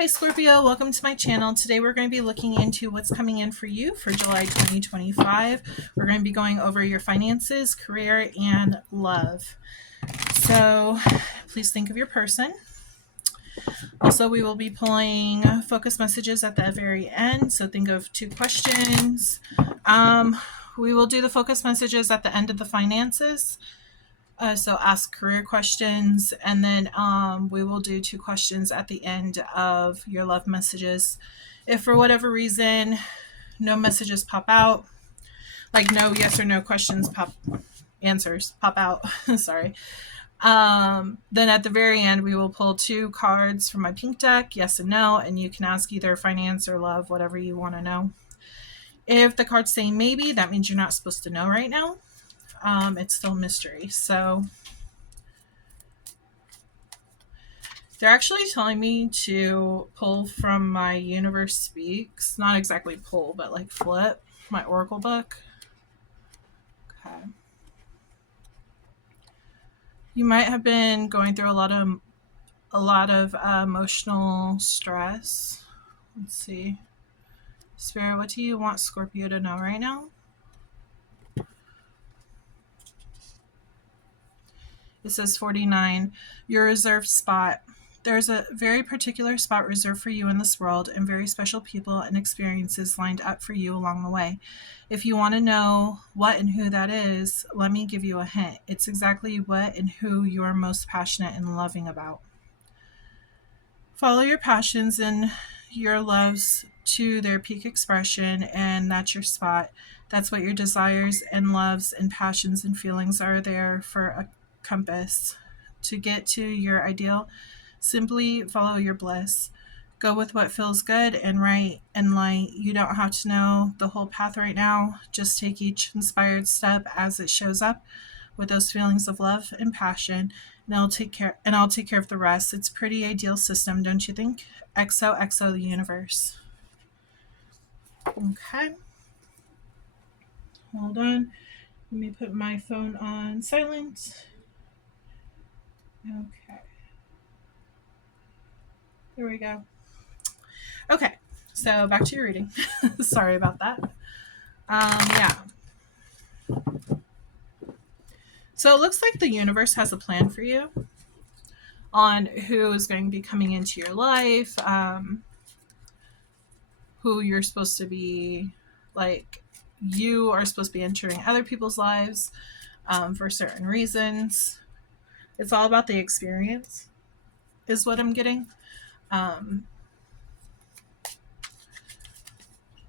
Hi Scorpio, welcome to my channel. Today we're going to be looking into what's coming in for you for July 2025. We're going to be going over your finances, career, and love. So please think of your person. Also, we will be pulling focus messages at the very end. So think of 2 questions. We will do the focus messages at the end of the finances. So ask career questions, and then we will do 2 questions at the end of your love messages. If for whatever reason no messages pop out, like no yes or no answers pop out, sorry, then at the very end we will pull 2 cards from my pink deck, yes and no, and you can ask either finance or love, whatever you want to know. If the cards say maybe, that means you're not supposed to know right now. It's still a mystery. So they're actually telling me to pull from my Universe Speaks. Not exactly pull, but like flip my Oracle book. Okay. You might have been going through a lot of emotional stress. Let's see. Spirit, what do you want Scorpio to know right now? It says 49, your reserved spot. There's a very particular spot reserved for you in this world, and very special people and experiences lined up for you along the way. If you want to know what and who that is, let me give you a hint. It's exactly what and who you are most passionate and loving about. Follow your passions and your loves to their peak expression, and that's your spot. That's what your desires and loves and passions and feelings are there for a compass. To get to your ideal, simply follow your bliss. Go with what feels good and right and light. You don't have to know the whole path right now. Just take each inspired step as it shows up with those feelings of love and passion, and I'll take care of the rest. It's a pretty ideal system, don't you think? XOXO the universe. Okay. Hold on. Let me put my phone on silent. Okay. There we go. Okay. So back to your reading. Sorry about that. Yeah. So it looks like the universe has a plan for you on who is going to be coming into your life, who you're supposed to be, like, you are supposed to be entering other people's lives for certain reasons. It's all about the experience, is what I'm getting.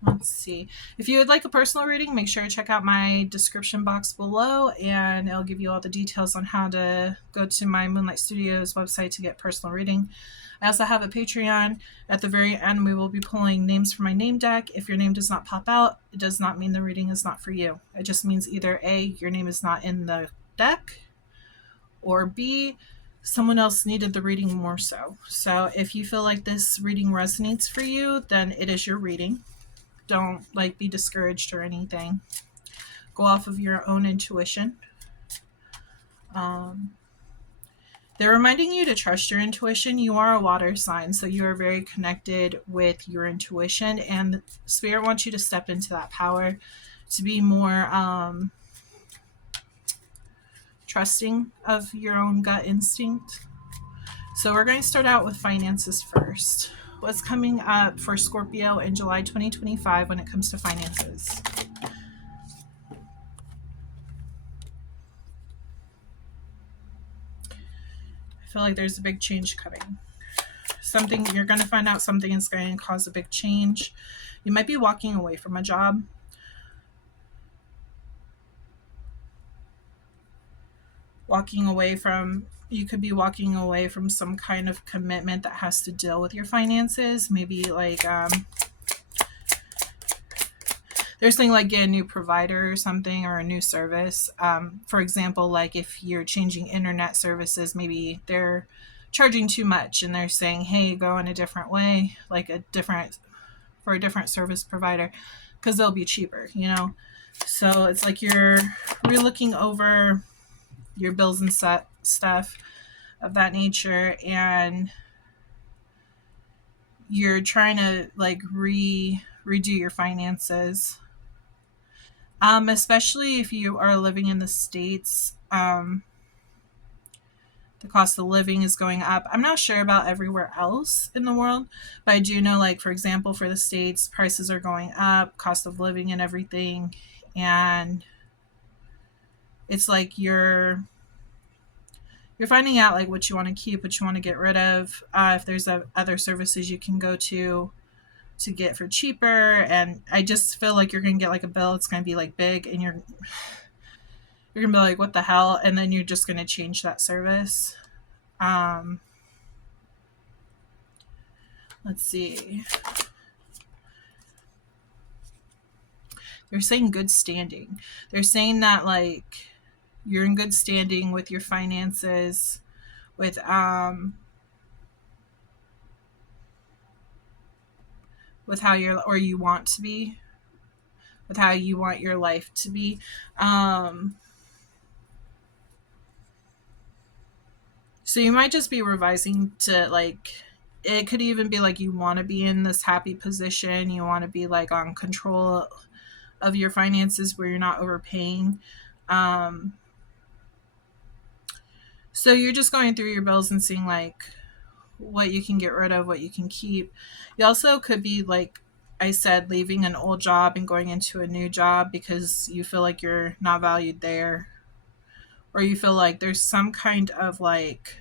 Let's see. If you would like a personal reading, make sure to check out my description box below, and it'll give you all the details on how to go to my Moonlight Studios website to get personal reading. I also have a Patreon. At the very end, we will be pulling names from my name deck. If your name does not pop out, it does not mean the reading is not for you. It just means either A, your name is not in the deck, or B, someone else needed the reading more so. So if you feel like this reading resonates for you, then it is your reading. Don't be discouraged or anything. Go off of your own intuition. They're reminding you to trust your intuition. You are a water sign, so you are very connected with your intuition, and Spirit wants you to step into that power to be more trusting of your own gut instinct. So we're going to start out with finances first. What's coming up for Scorpio in July 2025 when it comes to finances? I feel like there's a big change coming. You're going to find out something is going to cause a big change. You might be walking away from a job. You could be walking away from some kind of commitment that has to deal with your finances. Maybe there's something like get a new provider or something, or a new service. For example, like if you're changing internet services, maybe they're charging too much and they're saying, hey, go in a different way, for a different service provider, because they'll be cheaper, So it's like you're re-looking over your bills and stuff of that nature, and you're trying to like redo your finances. Especially if you are living in the States. The cost of living is going up. I'm not sure about everywhere else in the world, but I do know, like, for example, for the States, prices are going up, cost of living and everything. And it's like you're finding out like what you want to keep, what you want to get rid of. If there's other services you can go to get for cheaper. And I just feel like you're gonna get like a bill. It's gonna be like big, and you're gonna be like, what the hell? And then you're just gonna change that service. Um, let's see. They're saying good standing. They're saying that like you're in good standing with your finances, with how you're or you want to be, with how you want your life to be. Um, so you might just be revising to like it could even be like you want to be in this happy position. You want to be like on control of your finances where you're not overpaying. Um, so you're just going through your bills and seeing like what you can get rid of, what you can keep. You also could be like I said, leaving an old job and going into a new job because you feel like you're not valued there, or you feel like there's some kind of like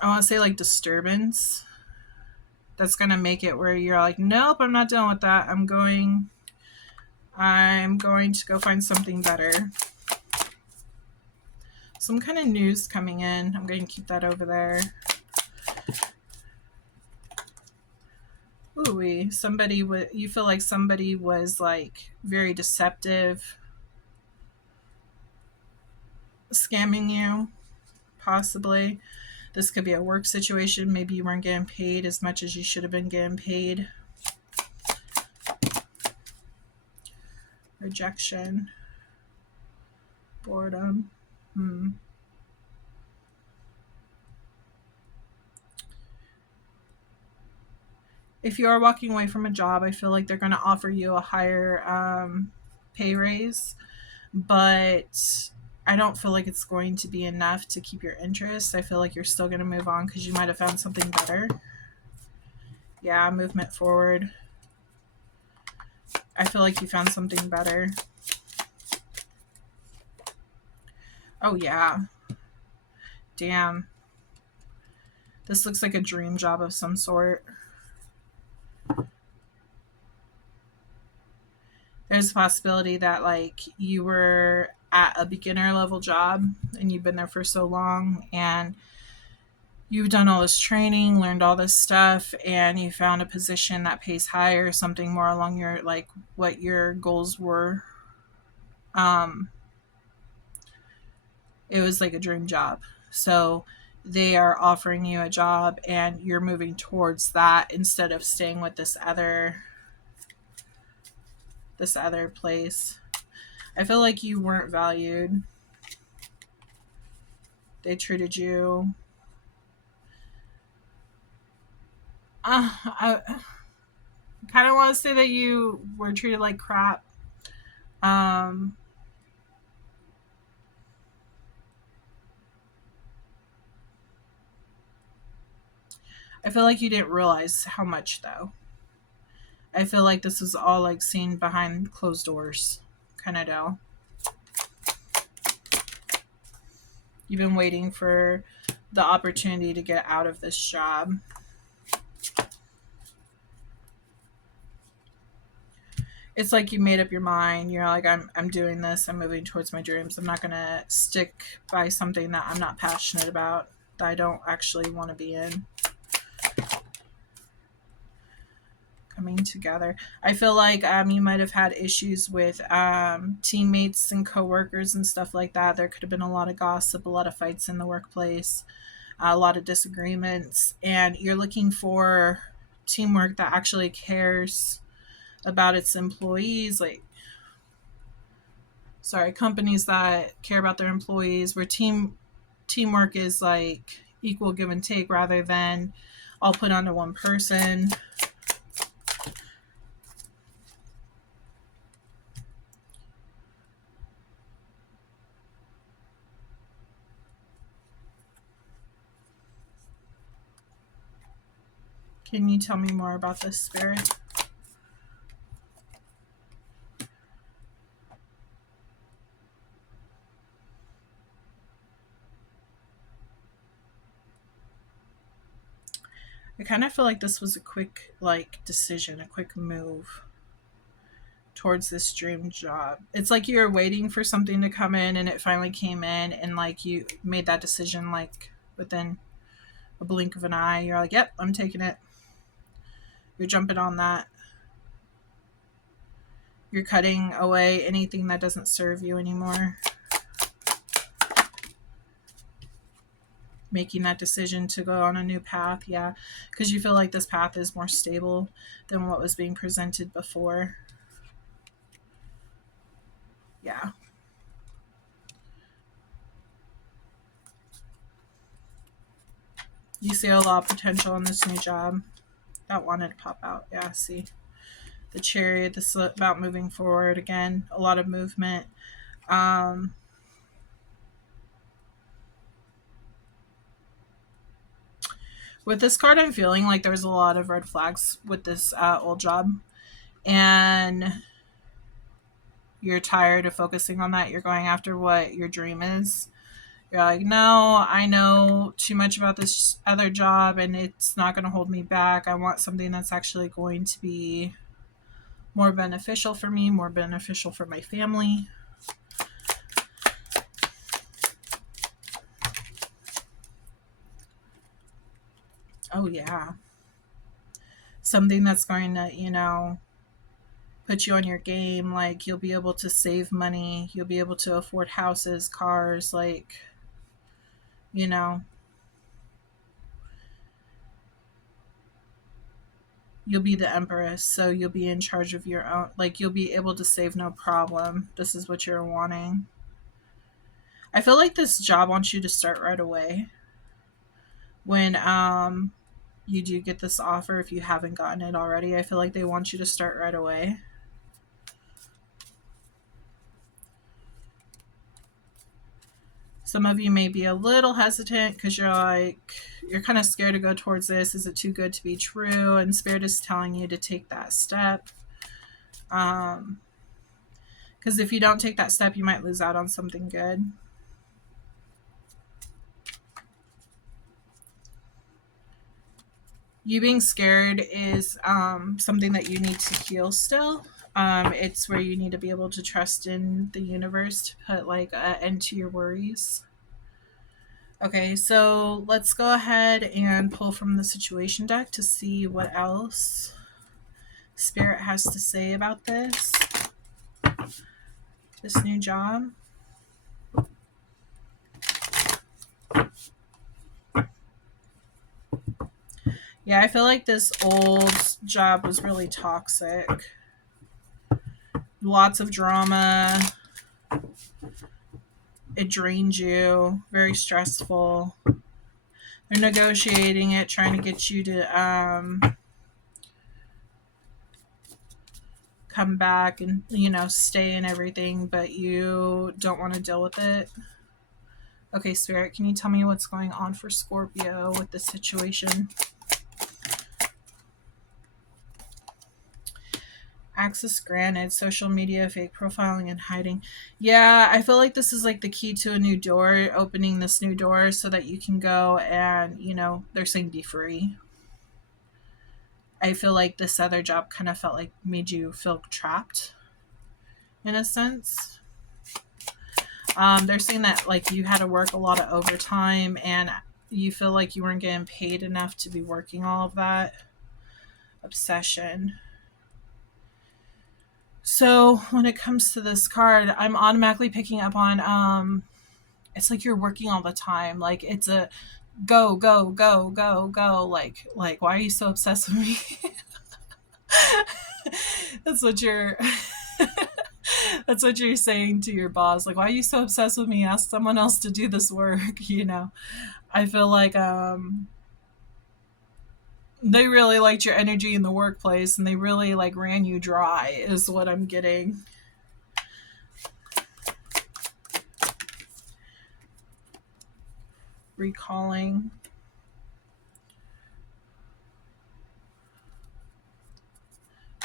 I want to say like disturbance that's going to make it where you're like, nope, I'm not dealing with that. I'm going to go find something better. Some kind of news coming in. I'm going to keep that over there. Ooh, you feel like somebody was like very deceptive, scamming you, possibly. This could be a work situation. Maybe you weren't getting paid as much as you should have been getting paid. Rejection. Boredom. If you are walking away from a job, I feel like they're going to offer you a higher pay raise, but I don't feel like it's going to be enough to keep your interest. I feel like you're still going to move on because you might have found something better. Yeah, movement forward. I feel like you found something better. Oh, yeah. Damn. This looks like a dream job of some sort. There's a possibility that like you were at a beginner level job and you've been there for so long and you've done all this training, learned all this stuff, and you found a position that pays higher, something more along your like what your goals were. Um, it was like a dream job. So they are offering you a job and you're moving towards that instead of staying with this other place. I feel like you weren't valued. They treated you I kind of want to say that you were treated like crap. Um, I feel like you didn't realize how much, though. I feel like this was all like seen behind closed doors, kind of deal. You've been waiting for the opportunity to get out of this job. It's like you made up your mind. You're like, I'm doing this. I'm moving towards my dreams. I'm not going to stick by something that I'm not passionate about, that I don't actually want to be in. Coming together. I feel like you might have had issues with teammates and coworkers and stuff like that. There could have been a lot of gossip, a lot of fights in the workplace, a lot of disagreements, and you're looking for teamwork that actually cares about its employees, like companies that care about their employees, where teamwork is like equal give and take rather than all put onto one person. Can you tell me more about this, Spirit? I kind of feel like this was a quick decision, a quick move towards this dream job. It's like you're waiting for something to come in and it finally came in, and like you made that decision like within a blink of an eye. You're like, yep, I'm taking it. You're jumping on that. You're cutting away anything that doesn't serve you anymore. Making that decision to go on a new path, yeah, because you feel like this path is more stable than what was being presented before. Yeah. You see a lot of potential in this new job. That wanted to pop out. Yeah, see. The Chariot, this is about moving forward again. A lot of movement. With this card, I'm feeling like there's a lot of red flags with this old job. And you're tired of focusing on that. You're going after what your dream is. You're like, no, I know too much about this other job and it's not going to hold me back. I want something that's actually going to be more beneficial for me, more beneficial for my family. Oh, yeah. Something that's going to, put you on your game. Like, you'll be able to save money. You'll be able to afford houses, cars, you'll be the empress, so you'll be in charge of your own, you'll be able to save no problem. This is what you're wanting. I feel like this job wants you to start right away. When you do get this offer, if you haven't gotten it already, I feel like they want you to start right away. Some of you may be a little hesitant because you're kind of scared to go towards this. Is it too good to be true? And Spirit is telling you to take that step. Because if you don't take that step, you might lose out on something good. You being scared is something that you need to heal still. It's where you need to be able to trust in the universe to put an end to your worries. Okay, so let's go ahead and pull from the situation deck to see what else Spirit has to say about this new job. Yeah, I feel like this old job was really toxic. Lots of drama. It drained you. Very stressful. They're negotiating it, trying to get you to come back and, stay and everything, but you don't want to deal with it. Okay, Spirit, can you tell me what's going on for Scorpio with this situation? Access granted, social media, fake profiling, and hiding. Yeah, I feel like this is the key to a new door, opening this new door so that you can go and, they're saying be free. I feel like this other job kind of felt like made you feel trapped in a sense. They're saying that you had to work a lot of overtime and you feel like you weren't getting paid enough to be working all of that. Obsession. So when it comes to this card, I'm automatically picking up on it's like you're working all the time. It's a go, go, go, go, go. Why are you so obsessed with me? That's what you're That's what you're saying to your boss. Like, why are you so obsessed with me? Ask someone else to do this work, you know? I feel like they really liked your energy in the workplace and they really like ran you dry is what I'm getting. Recalling.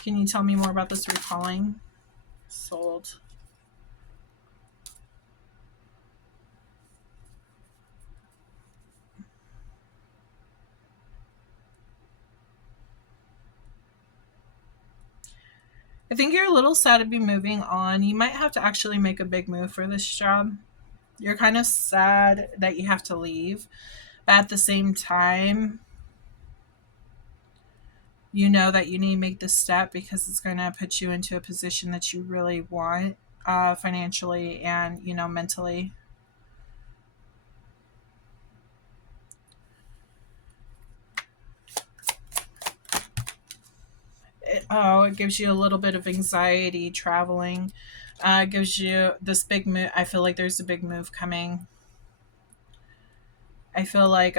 Can you tell me more about this recalling? Sold. I think you're a little sad to be moving on. You might have to actually make a big move for this job. You're kind of sad that you have to leave, but at the same time, you know that you need to make this step because it's going to put you into a position that you really want, financially and, you know, mentally. It gives you a little bit of anxiety traveling. It gives you this big move. I feel like there's a big move coming. I feel like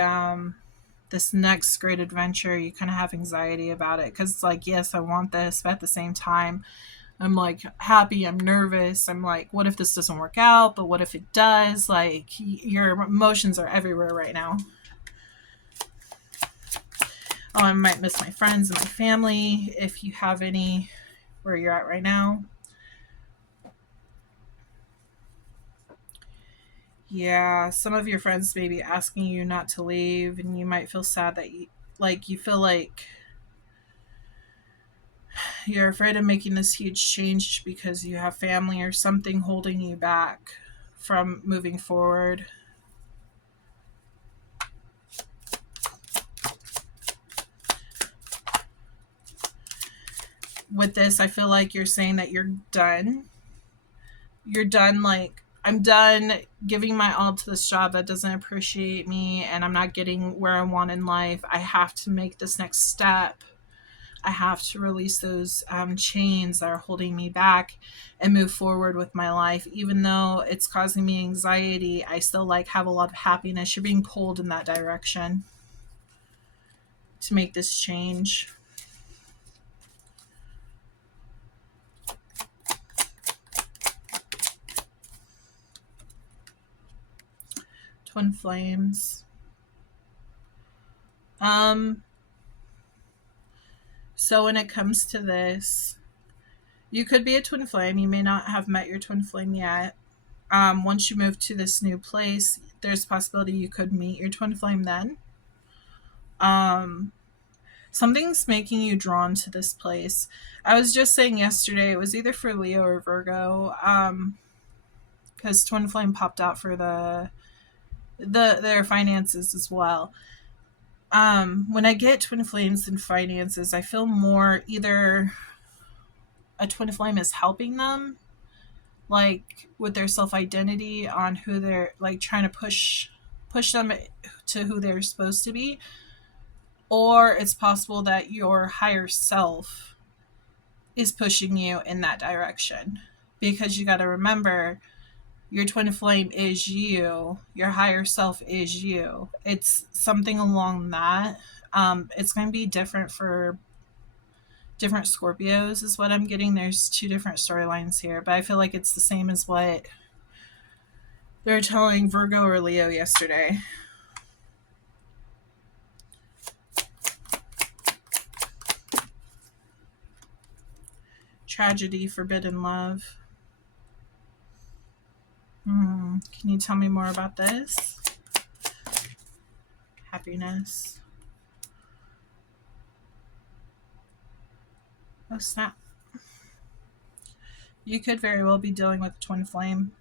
this next great adventure, you kind of have anxiety about it because it's like, yes, I want this, but at the same time, I'm like happy, I'm nervous. I'm like, what if this doesn't work out? But what if it does? Like, your emotions are everywhere right now. Oh, I might miss my friends and my family if you have any where you're at right now. Yeah, some of your friends may be asking you not to leave, and you might feel sad that you feel like you're afraid of making this huge change because you have family or something holding you back from moving forward. With this, I feel like you're saying that you're done. You're done, like, I'm done giving my all to this job that doesn't appreciate me and I'm not getting where I want in life. I have to make this next step. I have to release those chains that are holding me back and move forward with my life. Even though it's causing me anxiety, I still like have a lot of happiness. You're being pulled in that direction to make this change. Twin flames. Um, so when it comes to this, you could be a twin flame. You may not have met your twin flame yet. Once you move to this new place, there's a possibility you could meet your twin flame then. Um, Something's making you drawn to this place. I was just saying yesterday it was either for Leo or Virgo. Because twin flame popped out for their finances as well. When I get twin flames and finances, I feel more either a twin flame is helping them, like with their self identity on who they're like trying to push them to who they're supposed to be, or it's possible that your higher self is pushing you in that direction. Because you got to remember, your twin flame is you, your higher self is you. It's something along that. It's going to be different for different Scorpios, is what I'm getting. There's two different storylines here, but I feel like it's the same as what they were telling Virgo or Leo yesterday. Tragedy, forbidden love. Can you tell me more about this? Happiness. Oh, snap. You could very well be dealing with a twin flame.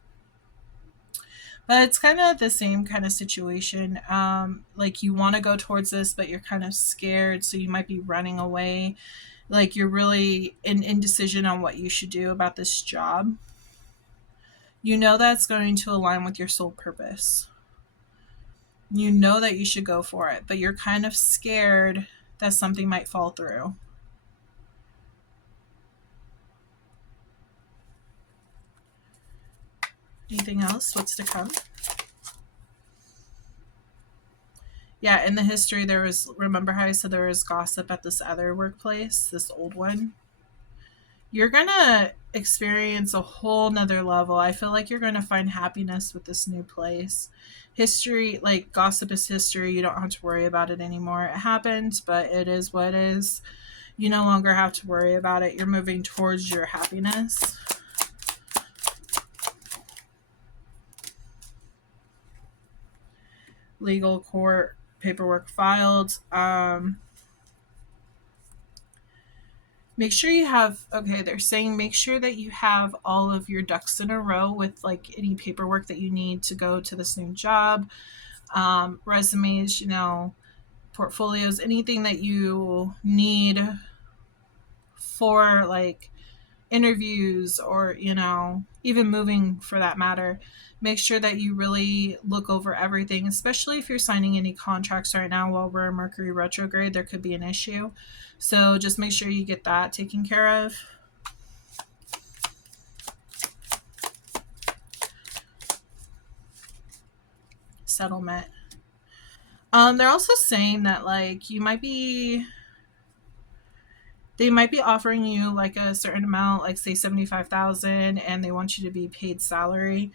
But it's kind of the same kind of situation. Like you want to go towards this, but you're kind of scared, so you might be running away. Like you're really in indecision on what you should do about this job. You know that's going to align with your soul purpose. You know that you should go for it, but you're kind of scared that something might fall through. Anything else? What's to come? Yeah, in the history there was, remember how I said there was gossip at this other workplace, this old one? You're gonna experience a whole nother level. I feel like you're gonna find happiness with this new place. History, like gossip is history. You don't have to worry about it anymore. It happened, but it is what it is. You no longer have to worry about it. You're moving towards your happiness. Legal court paperwork filed. Make sure you have, okay, they're saying make sure that you have all of your ducks in a row with like any paperwork that you need to go to this new job, resumes, portfolios, anything that you need for like interviews or, even moving for that matter. Make sure that you really look over everything, especially if you're signing any contracts right now while we're in Mercury retrograde. There could be an issue. So just make sure you get that taken care of. Settlement. They're also saying that like they might be offering you like a certain amount, like say 75,000, and they want you to be paid salary.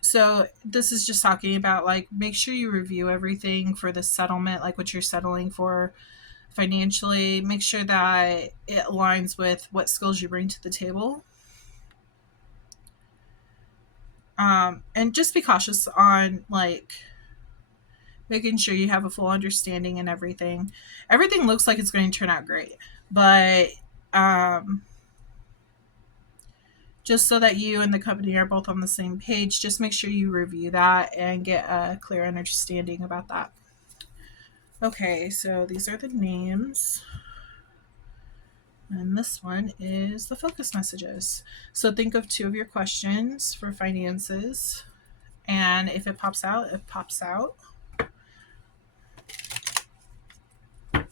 So this is just talking about like make sure you review everything for the settlement, like what you're settling for financially. Make sure that it aligns with what skills you bring to the table. And just be cautious on like making sure you have a full understanding and everything. Everything looks like it's going to turn out great, but just so that you and the company are both on the same page, just make sure you review that and get a clear understanding about that. Okay, so these are the names. And this one is the focus messages. So think of 2 of your questions for finances. And if it pops out, it pops out. If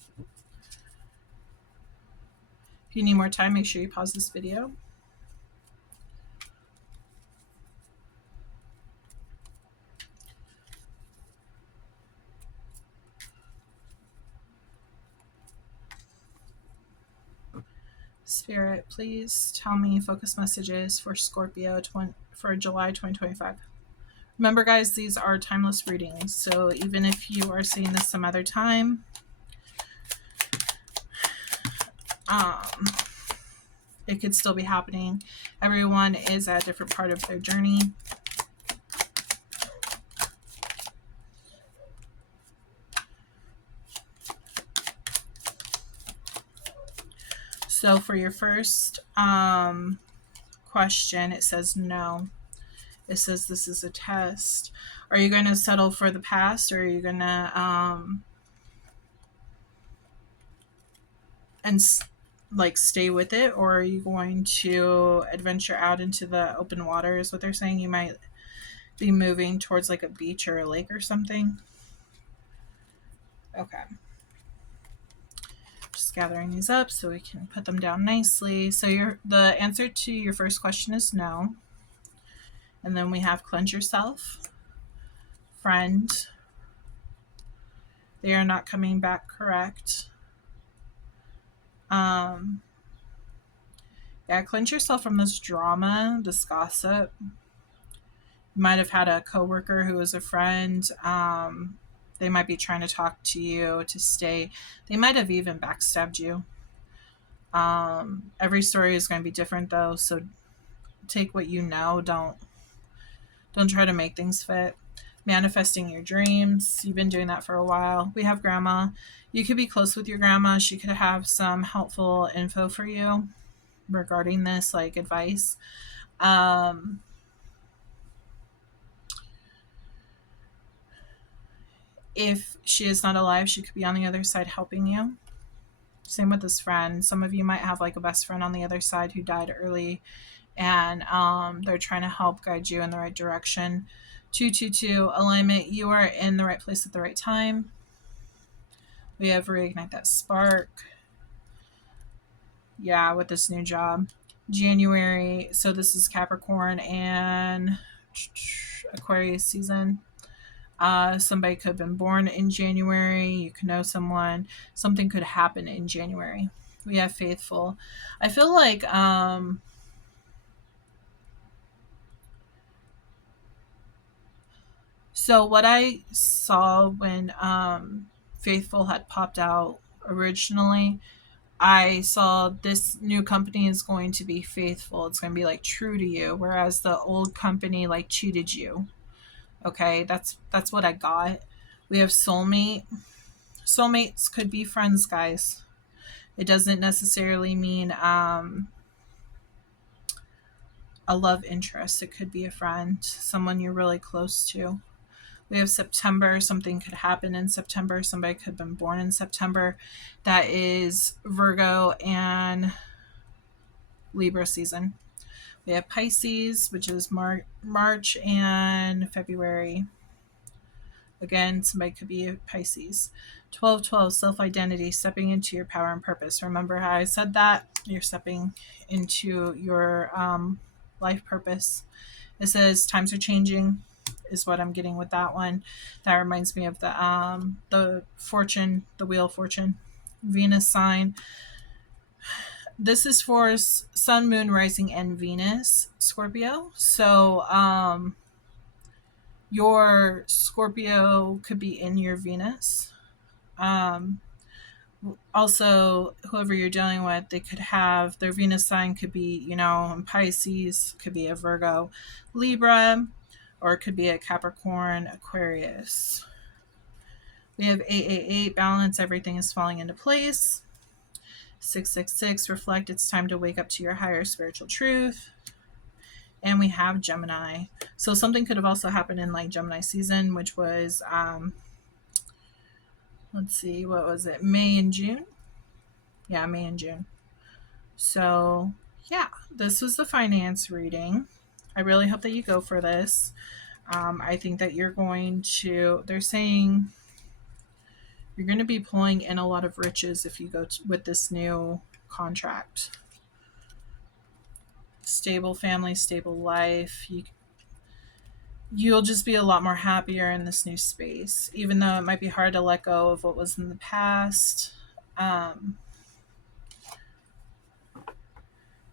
you need more time, make sure you pause this video. Spirit, please tell me focus messages for Scorpio for July 2025. Remember, guys, these are timeless readings. So even if you are seeing this some other time, it could still be happening. Everyone is at a different part of their journey. So for your first question, it says no. It says this is a test. Are you going to settle for the past, or are you going to like stay with it, or are you going to adventure out into the open water is what they're saying. You might be moving towards like a beach or a lake or something. Okay. Just gathering these up so we can put them down nicely. So the answer to your first question is no. And then we have cleanse yourself. Friend. They are not coming back correct. Yeah, cleanse yourself from this drama, this gossip. You might have had a coworker who was a friend. They might be trying to talk to you to stay. They might have even backstabbed you. Every story is going to be different though, so take what you know. Don't try to make things fit. Manifesting your dreams. You've been doing that for a while. We have grandma. You could be close with your grandma. She could have some helpful info for you regarding this, like advice. If she is not alive, she could be on the other side helping you. Same with this friend. Some of you might have like a best friend on the other side who died early, and they're trying to help guide you in the right direction. 222 alignment. You are in the right place at the right time. We have reignite that spark. Yeah, with this new job. January. So this is Capricorn and Aquarius season. Somebody could have been born in January. You could know someone. Something could happen in January. We have faithful. I feel like so what I saw when faithful had popped out originally, I saw this new company is going to be faithful. It's going to be like true to you, whereas the old company like cheated you. Okay, that's what I got. We have soulmate. Soulmates could be friends, guys. It doesn't necessarily mean a love interest. It could be a friend, someone you're really close to. We have September. Something could happen in September. Somebody could have been born in September. That is Virgo and Libra season. We have Pisces, which is March and February. Again, somebody could be a Pisces. 12/12, self-identity, stepping into your power and purpose. Remember how I said that? You're stepping into your life purpose. It says times are changing is what I'm getting with that one. That reminds me of the fortune, the wheel of fortune. Venus sign. This is for sun, moon, rising, and Venus, Scorpio. So your Scorpio could be in your Venus. Also, whoever you're dealing with, they could have their Venus sign could be, in Pisces, could be a Virgo, Libra, or it could be a Capricorn, Aquarius. We have 888, balance, everything is falling into place. 666, reflect, it's time to wake up to your higher spiritual truth. And we have Gemini. So something could have also happened in like Gemini season, which was, let's see, what was it? May and June? Yeah, May and June. So yeah, this was the finance reading. I really hope that you go for this. I think that they're saying you're going to be pulling in a lot of riches if you go with this new contract. Stable family, stable life. You'll just be a lot more happier in this new space, even though it might be hard to let go of what was in the past.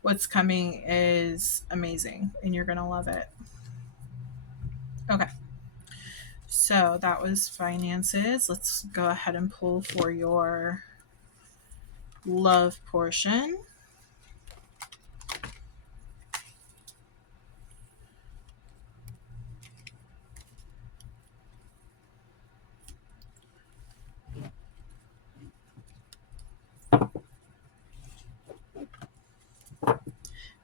What's coming is amazing, and you're going to love it. Okay. So that was finances. Let's go ahead and pull for your love portion.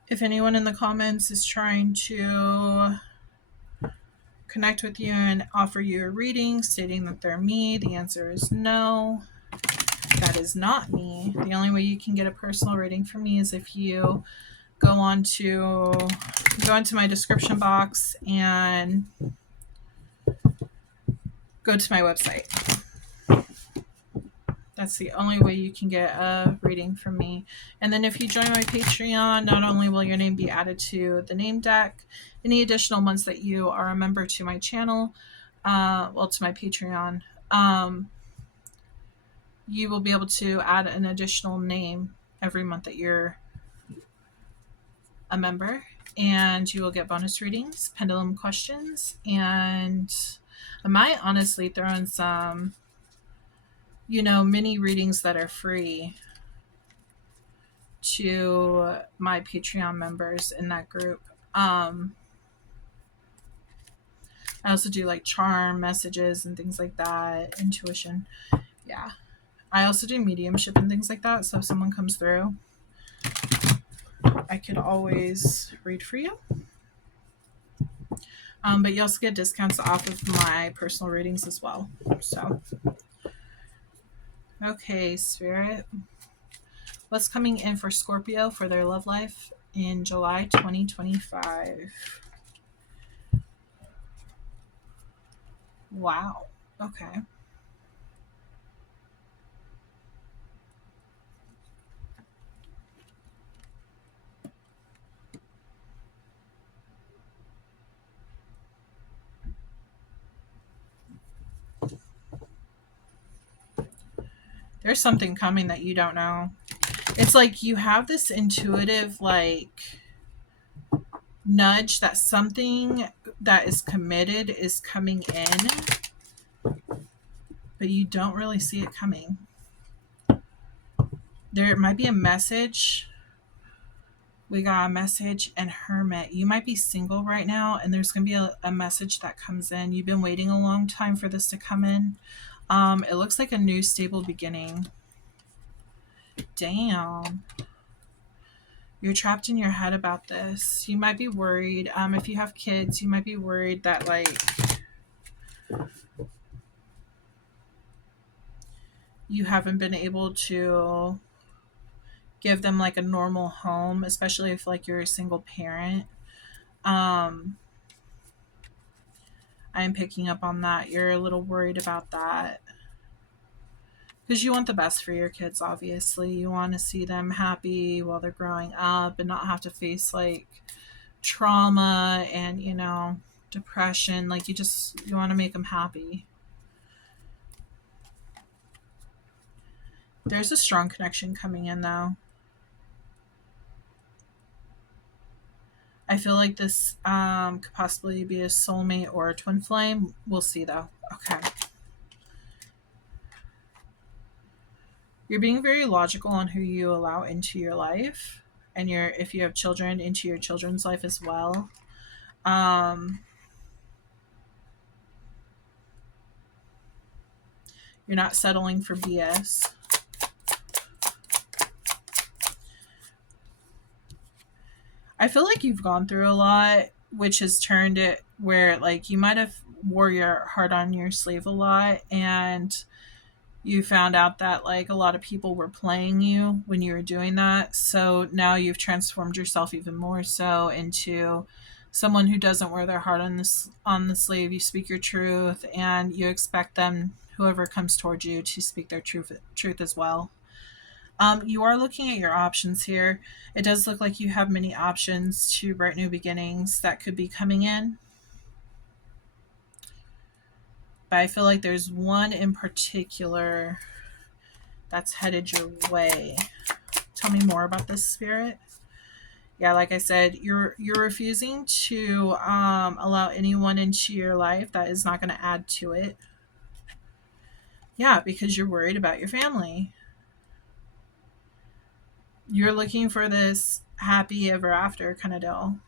If anyone in the comments is trying to connect with you and offer you a reading stating that they're me, the answer is no. That is not me. The only way you can get a personal reading from me is if you go into my description box and go to my website. That's the only way you can get a reading from me. And then if you join my Patreon, not only will your name be added to the name deck, any additional ones that you are a member to my channel, to my Patreon, you will be able to add an additional name every month that you're a member. And you will get bonus readings, pendulum questions, and I might honestly throw in some mini readings that are free to my Patreon members in that group. I also do like charm messages and things like that, intuition. Yeah. I also do mediumship and things like that. So if someone comes through, I could always read for you. But you also get discounts off of my personal readings as well. So, okay, Spirit. What's coming in for Scorpio for their love life in July 2025? Wow. Okay. There's something coming that you don't know. It's like you have this intuitive, like, nudge that something that is committed is coming in, but you don't really see it coming. There might be a message. We got a message and Hermit. You might be single right now, and there's going to be a message that comes in. You've been waiting a long time for this to come in. It looks like a new stable beginning. Damn. You're trapped in your head about this. You might be worried. If you have kids, you might be worried that, like, you haven't been able to give them like a normal home, especially if like you're a single parent. I'm picking up on that. You're a little worried about that because you want the best for your kids. Obviously, you want to see them happy while they're growing up and not have to face like trauma and, you know, depression. Like you want to make them happy. There's a strong connection coming in though. I feel like this could possibly be a soulmate or a twin flame. We'll see though. Okay. You're being very logical on who you allow into your life, and if you have children, into your children's life as well. You're not settling for BS. I feel like you've gone through a lot, which has turned it where like you might have wore your heart on your sleeve a lot, and you found out that like a lot of people were playing you when you were doing that. So now you've transformed yourself even more so into someone who doesn't wear their heart on the sleeve. You speak your truth, and you expect them, whoever comes towards you, to speak their truth as well. You are looking at your options here. It does look like you have many options to bright new beginnings that could be coming in. But I feel like there's one in particular that's headed your way. Tell me more about this, Spirit. Yeah, like I said, you're refusing to allow anyone into your life that is not going to add to it. Yeah, because you're worried about your family. You're looking for this happy ever after kind of deal.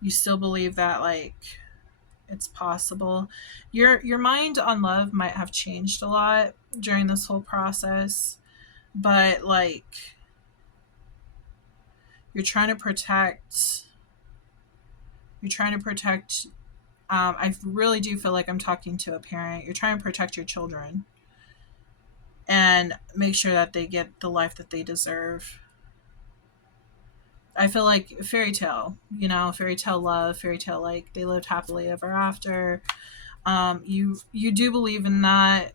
You still believe that like it's possible. Your mind on love might have changed a lot during this whole process, but like you're trying to protect I really do feel like I'm talking to a parent. You're trying to protect your children and make sure that they get the life that they deserve. I feel like fairy tale, fairy tale love, fairy tale like they lived happily ever after. You do believe in that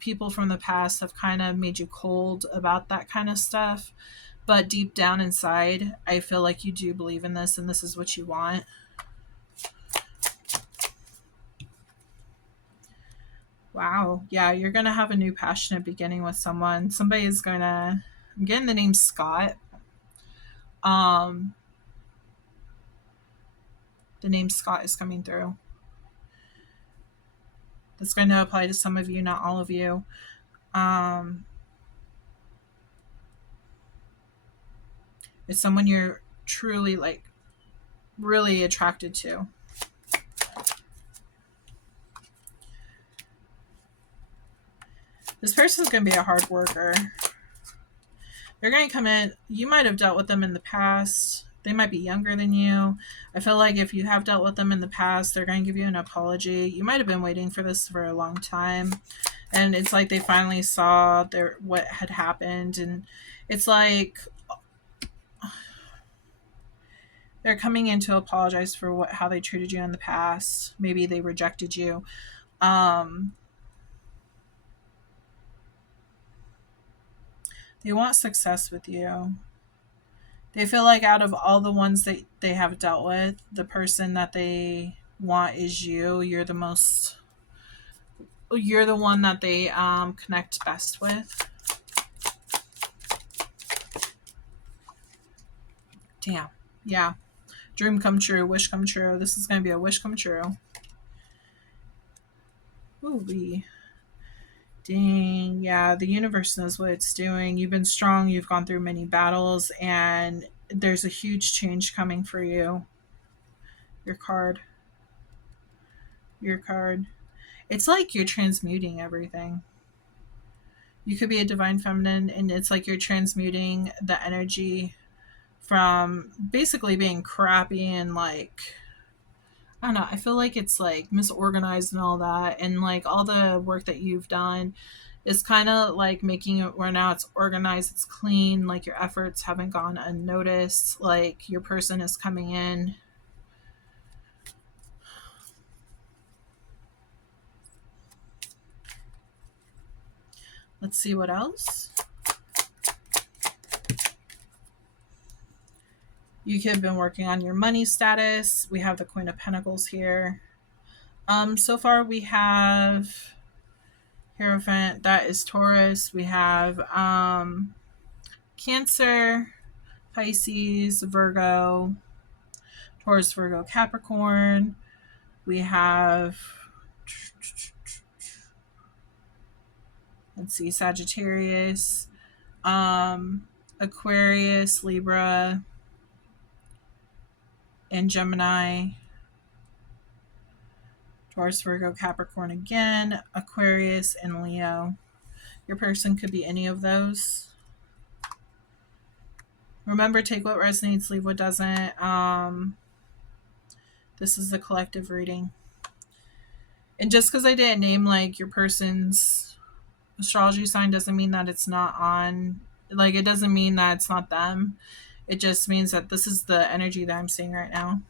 people from the past have kind of made you cold about that kind of stuff, but deep down inside, I feel like you do believe in this, and this is what you want. Wow. Yeah, you're going to have a new passionate beginning with someone. Somebody is going to, I'm getting the name Scott. Um, the name Scott is coming through. That's going to apply to some of you, not all of you. It's someone you're truly like really attracted to. This person's going to be a hard worker. They're going to come in. You might have dealt with them in the past. They might be younger than you. I feel like if you have dealt with them in the past, they're going to give you an apology. You might have been waiting for this for a long time. And it's like they finally saw what had happened. And it's like they're coming in to apologize for how they treated you in the past. Maybe they rejected you. They want success with you. They feel like out of all the ones that they have dealt with, the person that they want is you. You're the most you're the one that they connect best with. Damn. Yeah. Dream come true, wish come true. This is going to be a wish come true. Ooh, dang. Yeah, the universe knows what it's doing. You've been strong. You've gone through many battles, and there's a huge change coming for you. Your card. Your card. It's like you're transmuting everything. You could be a divine feminine, and it's like you're transmuting the energy from basically being crappy and like, I don't know, I feel like it's like misorganized and all that, and like all the work that you've done is kind of like making it where now it's organized, it's clean, like your efforts haven't gone unnoticed, like your person is coming in. Let's see what else. You could have been working on your money status. We have the Queen of Pentacles here. So far we have Hierophant, that is Taurus. We have Cancer, Pisces, Virgo, Taurus, Virgo, Capricorn. We have, let's see, Sagittarius, Aquarius, Libra, and Gemini. Taurus, Virgo, Capricorn again, Aquarius, and Leo. Your person could be any of those. Remember, take what resonates, leave what doesn't. This is the collective reading. And just because I didn't name like your person's astrology sign doesn't mean that it's not on, like it doesn't mean that it's not them. It just means that this is the energy that I'm seeing right now.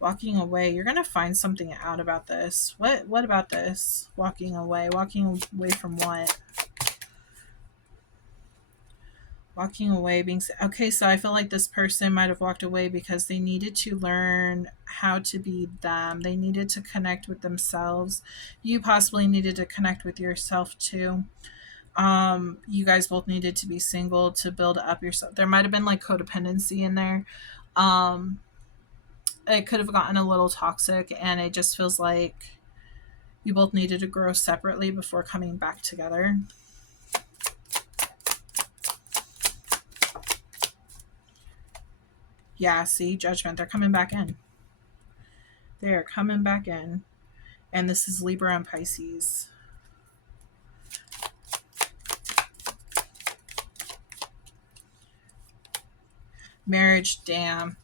Walking away. You're going to find something out about this. What about this? Walking away. Walking away from what? Walking away, being okay. So I feel like this person might have walked away because they needed to learn how to be them. They needed to connect with themselves. You possibly needed to connect with yourself too. You guys both needed to be single to build up yourself. There might have been like codependency in there. It could have gotten a little toxic, and it just feels like you both needed to grow separately before coming back together. Yeah, see, Judgment. They're coming back in. They're coming back in. And this is Libra and Pisces. Marriage, damn.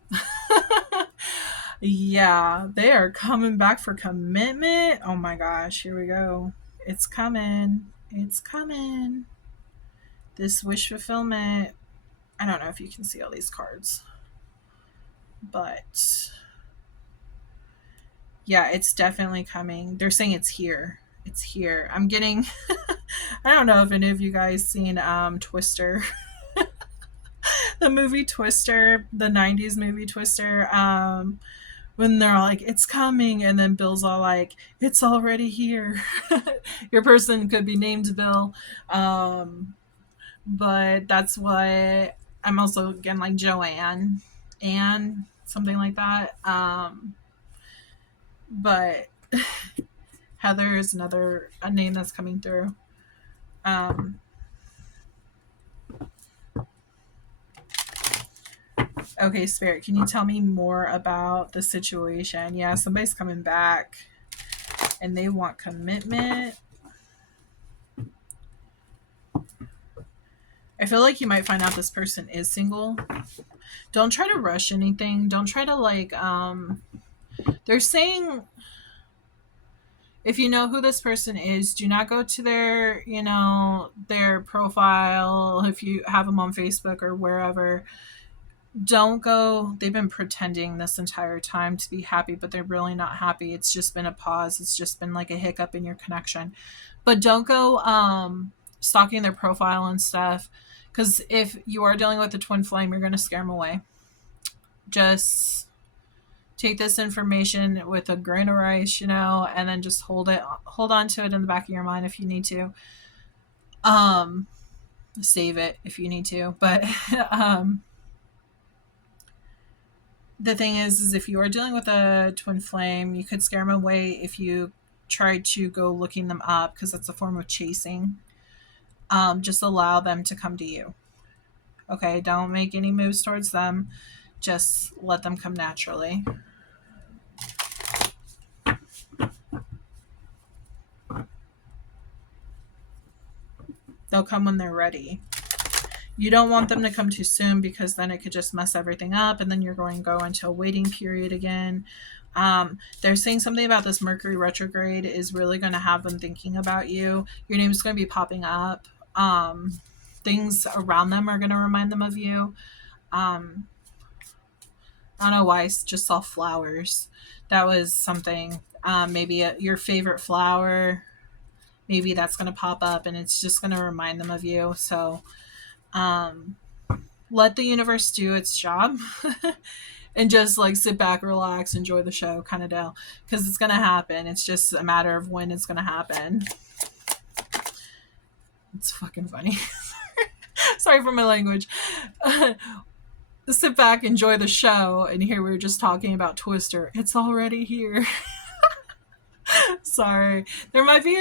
Yeah, they are coming back for commitment. Oh my gosh, here we go. It's coming. It's coming. This wish fulfillment. I don't know if you can see all these cards. But yeah, it's definitely coming. They're saying it's here. It's here. I'm getting I don't know if any of you guys seen Twister. The movie Twister, the 90s movie Twister. When they're like, it's coming, and then Bill's all like, it's already here. Your person could be named Bill. But that's what I'm also again like Joanne, Anne, something like that. But Heather is a name that's coming through. Okay, Spirit, can you tell me more about the situation? Yeah, somebody's coming back and they want commitment. I feel like you might find out this person is single. Don't try to rush anything. Don't try to like, they're saying, if you know who this person is, do not go to their, their profile. If you have them on Facebook or wherever, don't go. They've been pretending this entire time to be happy, but they're really not happy. It's just been a pause. It's just been like a hiccup in your connection. But don't go stalking their profile and stuff, because if you are dealing with a twin flame, you're going to scare them away. Just Take this information with a grain of rice, and then just hold on to it in the back of your mind if you need to. Save it if you need to. But the thing is if you are dealing with a twin flame, you could scare them away if you try to go looking them up, because that's a form of chasing. Just allow them to come to you. Okay, don't make any moves towards them. Just let them come naturally. They'll come when they're ready. You don't want them to come too soon, because then it could just mess everything up, and then you're going to go into a waiting period again. They're saying something about this Mercury retrograde is really going to have them thinking about you. Your name is going to be popping up. Things around them are going to remind them of you. I don't know why I just saw flowers. That was something. Maybe your favorite flower. Maybe that's going to pop up, and it's just going to remind them of you. So let the universe do its job and just like sit back, relax, enjoy the show kind of deal, because it's going to happen. It's just a matter of when it's going to happen. It's fucking funny. Sorry for my language. Sit back, enjoy the show, and here we were just talking about Twister. It's already here. Sorry. There might be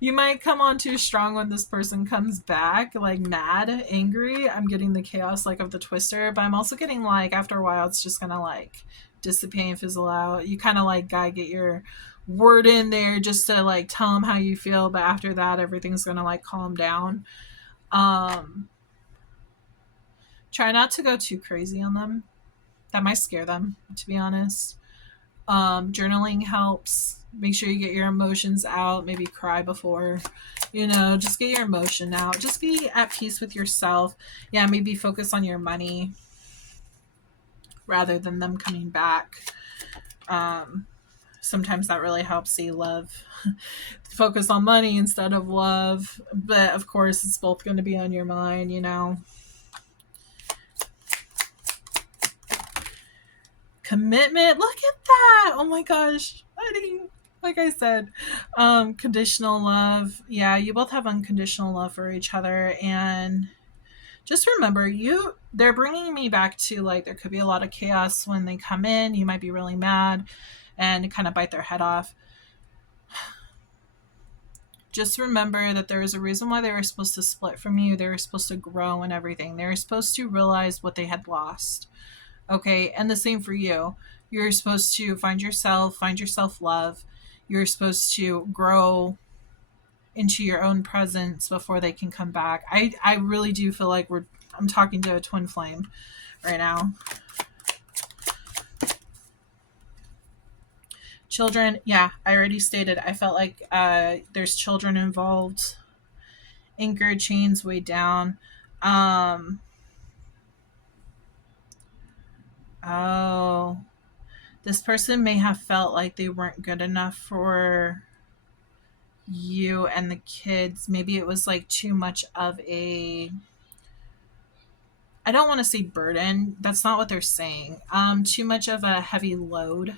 you might come on too strong when this person comes back, like mad, angry. I'm getting the chaos like of the Twister, but I'm also getting like after a while it's just gonna like dissipate and fizzle out. You kind of like gotta get your word in there just to like tell them how you feel, but after that everything's gonna like calm down. Try not to go too crazy on them. That might scare them, to be honest. Journaling helps. Make sure you get your emotions out. Maybe cry before, just get your emotion out. Just be at peace with yourself. Yeah, maybe focus on your money rather than them coming back. Sometimes that really helps. See, love. Focus on money instead of love. But of course, it's both going to be on your mind, Commitment. Look at that. Oh my gosh. Like I said, conditional love. Yeah, you both have unconditional love for each other. And just remember, they're bringing me back to like, there could be a lot of chaos when they come in. You might be really mad and kind of bite their head off. Just remember that there is a reason why they were supposed to split from you. They were supposed to grow and everything. They were supposed to realize what they had lost. Okay, and the same for you. You're supposed to find yourself love. You're supposed to grow into your own presence before they can come back. I really do feel like I'm talking to a twin flame right now. Children, yeah, I already stated. I felt like there's children involved. Anchor chains way down. Oh, this person may have felt like they weren't good enough for you and the kids. Maybe it was like too much of I don't want to say burden. That's not what they're saying. Too much of a heavy load.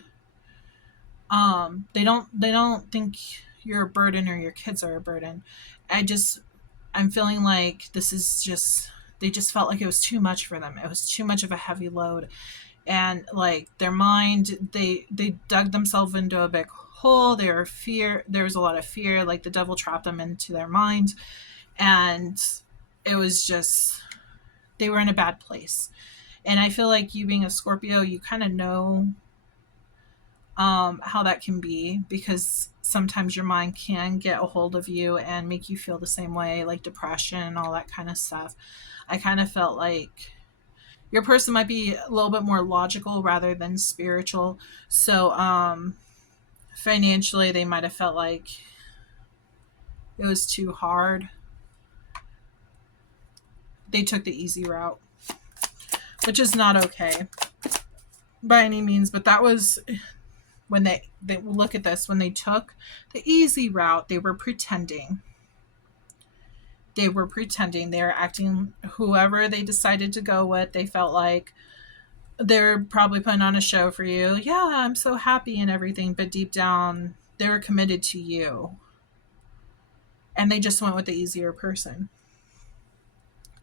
They don't think you're a burden or your kids are a burden. I'm feeling like they just felt like it was too much for them. It was too much of a heavy load. And like their mind, they dug themselves into a big hole. There was a lot of fear, like the devil trapped them into their mind. And it was just, they were in a bad place. And I feel like you being a Scorpio, you kind of know how that can be, because sometimes your mind can get a hold of you and make you feel the same way, like depression, all that kind of stuff. I kind of felt like your person might be a little bit more logical rather than spiritual. So financially, they might have felt like it was too hard. They took the easy route, which is not okay by any means. But that was when they look at this. When they took the easy route, they were pretending. They were acting whoever they decided to go with. They felt like They're probably putting on a show for you. Yeah, I'm so happy and everything, but deep down, they were committed to you. And they just went with the easier person.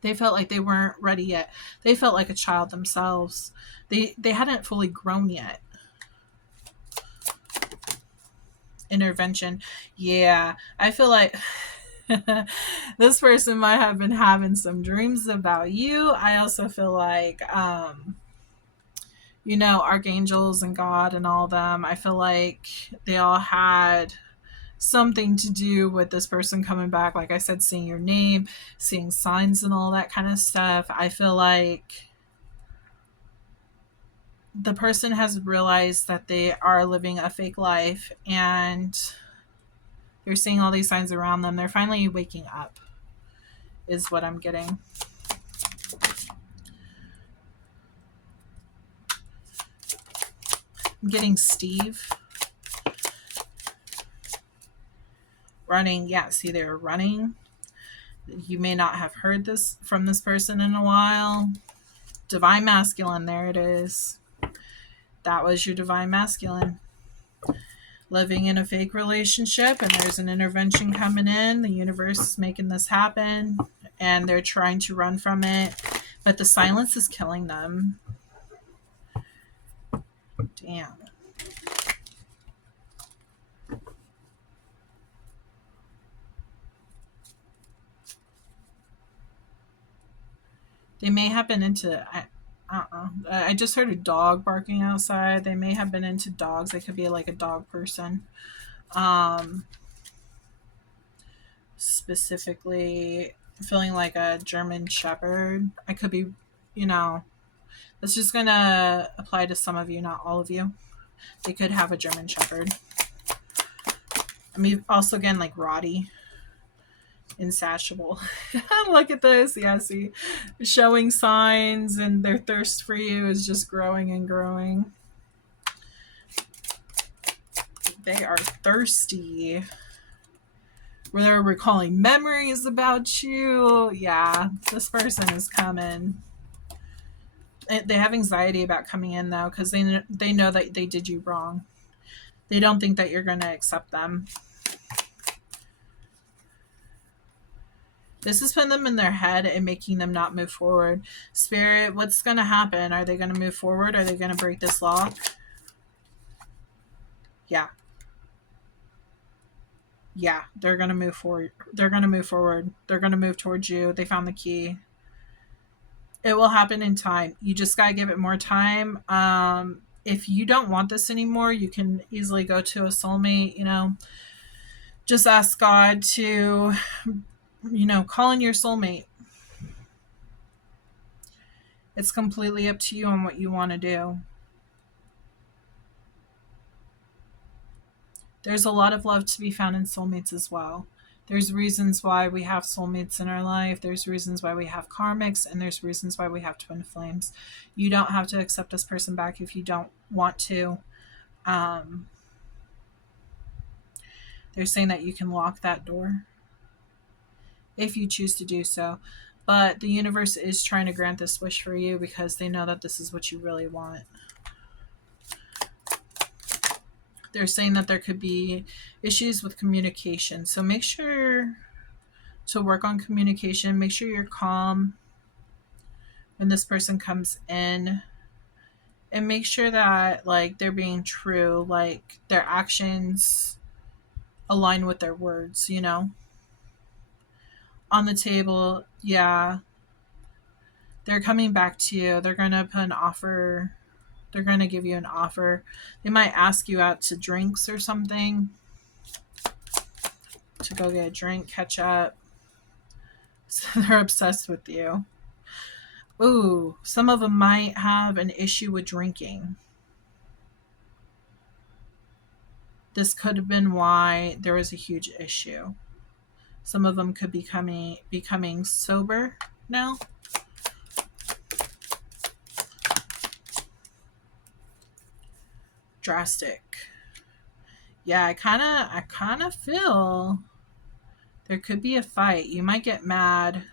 They felt like they weren't ready yet. They felt like a child themselves. They hadn't fully grown yet. Intervention. Yeah, I feel like this person might have been having some dreams about you. I also feel like archangels and God and all them, I feel like they all had something to do with this person coming back. Like I said, seeing your name, seeing signs and all that kind of stuff. I feel like the person has realized that they are living a fake life, and they're seeing all these signs around them. They're finally waking up, is what I'm getting. I'm getting Steve. Running. Yeah, see, they're running. You may not have heard this from this person in a while. Divine masculine, there it is. That was your divine masculine. Living in a fake relationship, and there's an intervention coming in. The universe is making this happen, and they're trying to run from it, but the silence is killing them. Damn. They may have been into... I just heard a dog barking outside. They may have been into dogs. They could be like a dog person. Specifically feeling like a German Shepherd. I could be, it's just going to apply to some of you, not all of you. They could have a German Shepherd. I mean, also again, like Roddy. Insatiable. Look at this. Yeah, see, showing signs, and their thirst for you is just growing and growing. They are thirsty. Where they're recalling memories about you. Yeah, this person is coming. They have anxiety about coming in though, because they know that they did you wrong. They don't think that you're going to accept them. This is putting them in their head and making them not move forward. Spirit, what's going to happen? Are they going to move forward? Are they going to break this lock? Yeah. Yeah, they're going to move forward. They're going to move forward. They're going to move towards you. They found the key. It will happen in time. You just got to give it more time. If you don't want this anymore, you can easily go to a soulmate, just ask God to, call in your soulmate. It's completely up to you on what you want to do. There's a lot of love to be found in soulmates as well. There's reasons why we have soulmates in our life. There's reasons why we have karmics, and there's reasons why we have twin flames. You don't have to accept this person back if you don't want to. They're saying that you can lock that door if you choose to do so. But the universe is trying to grant this wish for you because they know that this is what you really want. They're saying that there could be issues with communication. So make sure to work on communication. Make sure you're calm when this person comes in. And make sure that they're being true, their actions align with their words, On the table, yeah. They're coming back to you. They're going to put an offer. They're going to give you an offer. They might ask you out to drinks or something. To go get a drink, catch up. So they're obsessed with you. Ooh, some of them might have an issue with drinking. This could have been why there was a huge issue. Some of them could be becoming sober now. Drastic. Yeah, I kind of feel there could be a fight. You might get mad.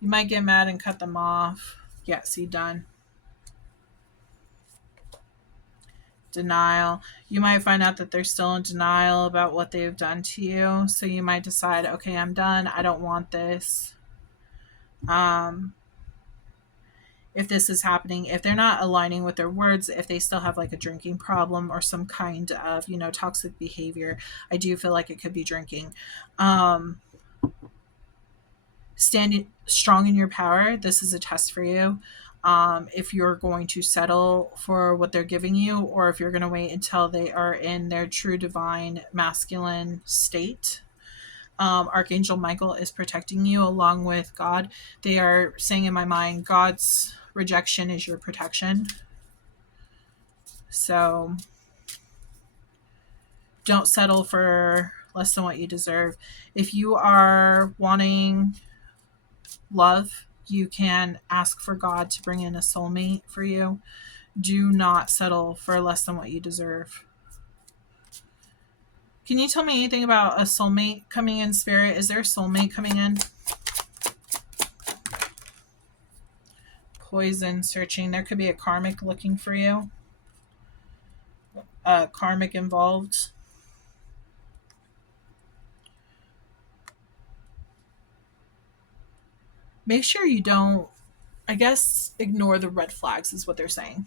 You might get mad and cut them off. Yeah, see, done. Denial. You might find out that they're still in denial about what they've done to you. So you might decide, okay, I'm done. I don't want this. If this is happening, if they're not aligning with their words, if they still have like a drinking problem or some kind of, toxic behavior, I do feel like it could be drinking. Standing strong in your power, this is a test for you. If you're going to settle for what they're giving you, or if you're going to wait until they are in their true divine masculine state. Archangel Michael is protecting you along with God. They are saying in my mind, God's rejection is your protection. So don't settle for less than what you deserve. If you are wanting love, you can ask for God to bring in a soulmate for you. Do not settle for less than what you deserve. Can you tell me anything about a soulmate coming in, Spirit? Is there a soulmate coming in? Poison searching. There could be a karmic looking for you. Karmic involved. Make sure you don't, I guess, ignore the red flags is what they're saying.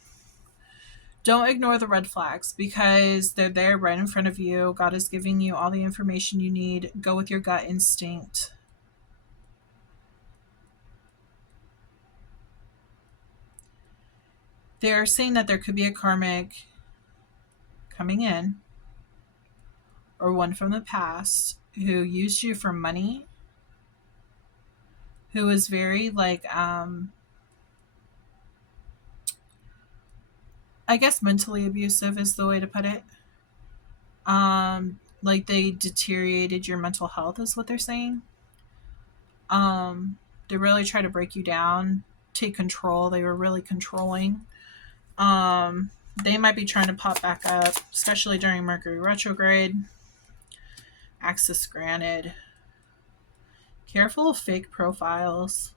Don't ignore the red flags because they're there right in front of you. God is giving you all the information you need. Go with your gut instinct. They're saying that there could be a karmic coming in, or one from the past, who used you for money, who was very I guess mentally abusive is the way to put it. Like they deteriorated your mental health is what they're saying. They really try to break you down, take control. They were really controlling. They might be trying to pop back up, especially during Mercury retrograde. Access granted. Careful of fake profiles.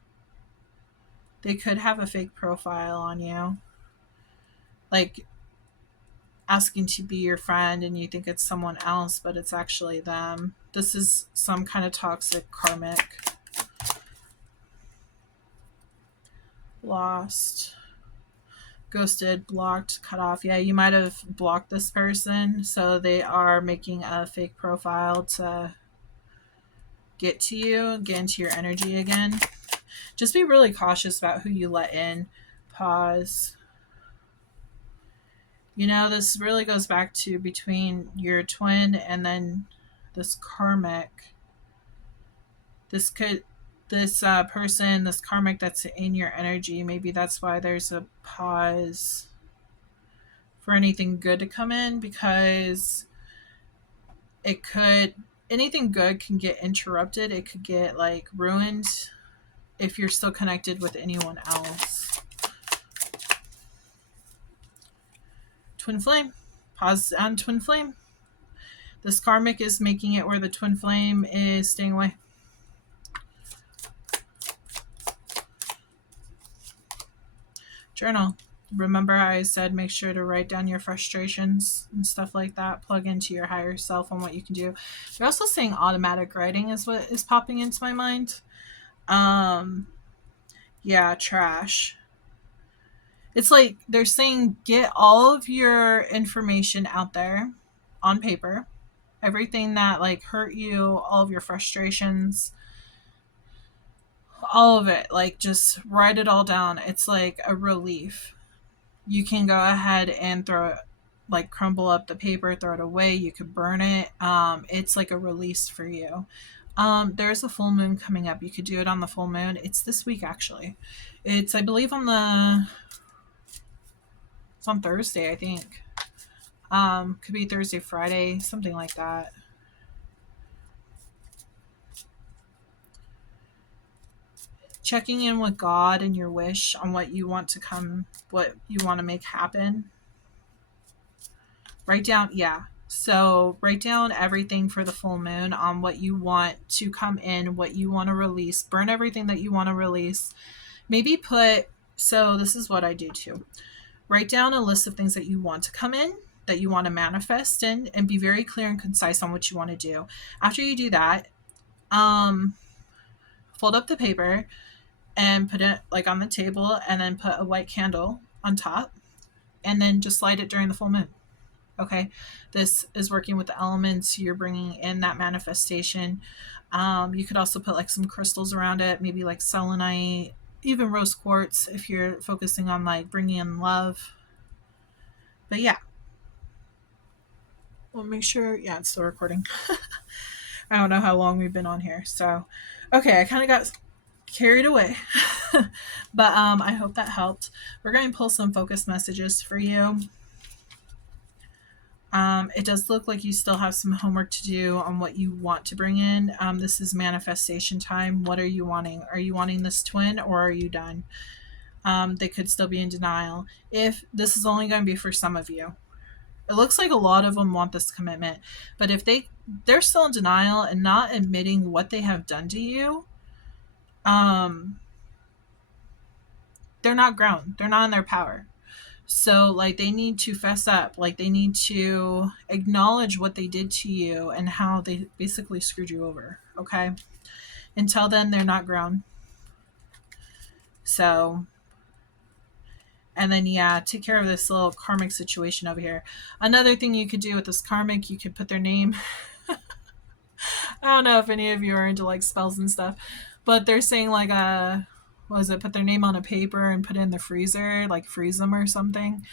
They could have a fake profile on you. Like asking to be your friend and you think it's someone else, but it's actually them. This is some kind of toxic karmic. Lost. Ghosted, blocked, cut off. Yeah, you might have blocked this person, so they are making a fake profile to get to you, get into your energy again. Just be really cautious about who you let in. Pause. This really goes back to between your twin and then this karmic. This person, this karmic that's in your energy, maybe that's why there's a pause for anything good to come in, because anything good can get interrupted. It could get ruined if you're still connected with anyone else. Twin flame. Pause on twin flame. This karmic is making it where the twin flame is staying away. Journal. Remember how I said make sure to write down your frustrations and stuff like that. Plug into your higher self on what you can do. They're also saying automatic writing is what is popping into my mind. Yeah, trash. It's like they're saying get all of your information out there on paper. Everything that hurt you, all of your frustrations, all of it. Just write it all down. It's like a relief. You can go ahead and throw it, crumble up the paper, throw it away. You could burn it. It's like a release for you. There's a full moon coming up. You could do it on the full moon. It's this week, actually. It's, I believe, it's on Thursday, I think. Could be Thursday, Friday, something like that. Checking in with God and your wish on what you want to make happen. Write down, yeah. So write down everything for the full moon on what you want to come in, what you want to release. Burn everything that you want to release. Maybe so this is what I do too. Write down a list of things that you want to come in, that you want to manifest in, and be very clear and concise on what you want to do. After you do that, fold up the paper and put it like on the table, and then put a white candle on top, and then just light it during the full moon. Okay, this is working with the elements. You're bringing in that manifestation. You could also put like some crystals around it, maybe like selenite, even rose quartz if you're focusing on like bringing in love. But yeah, we'll make sure. Yeah, it's still recording. I don't know how long we've been on here. So, okay, I kind of got carried away. But I hope that helped. We're going to pull some focus messages for you. It does look like you still have some homework to do on what you want to bring in. This is manifestation time. What are you wanting? Are you wanting this twin, or are you done? They could still be in denial. If this is only going to be for some of you, it looks like a lot of them want this commitment, but if they're still in denial and not admitting what they have done to you, they're not grown. They're not in their power. So like they need to fess up, like they need to acknowledge what they did to you and how they basically screwed you over. Okay. Until then, they're not grown. So, and then, yeah, take care of this little karmic situation over here. Another thing you could do with this karmic, you could put their name. I don't know if any of you are into like spells and stuff, but they're saying like, put their name on a paper and put it in the freezer, like freeze them or something.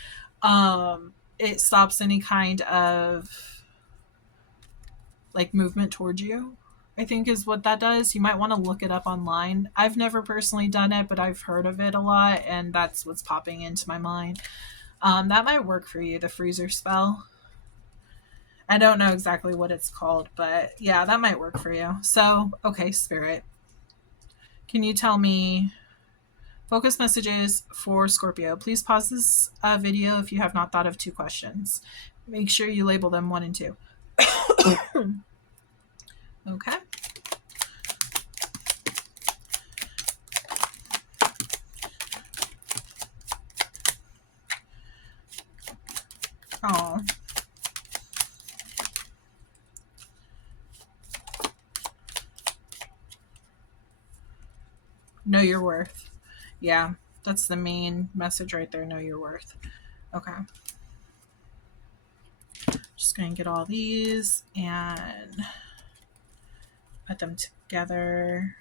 It stops any kind of like movement towards you, I think is what that does. You might want to look it up online. I've never personally done it, but I've heard of it a lot, and that's what's popping into my mind. That might work for you, the freezer spell. I don't know exactly what it's called, but yeah, that might work for you. So, okay, Spirit, can you tell me focus messages for Scorpio? Please pause this video if you have not thought of 2 questions. Make sure you label them 1 and 2. Okay. Oh. Know your worth. Yeah, that's the main message right there. Know your worth. Okay. Just going to get all these and put them together.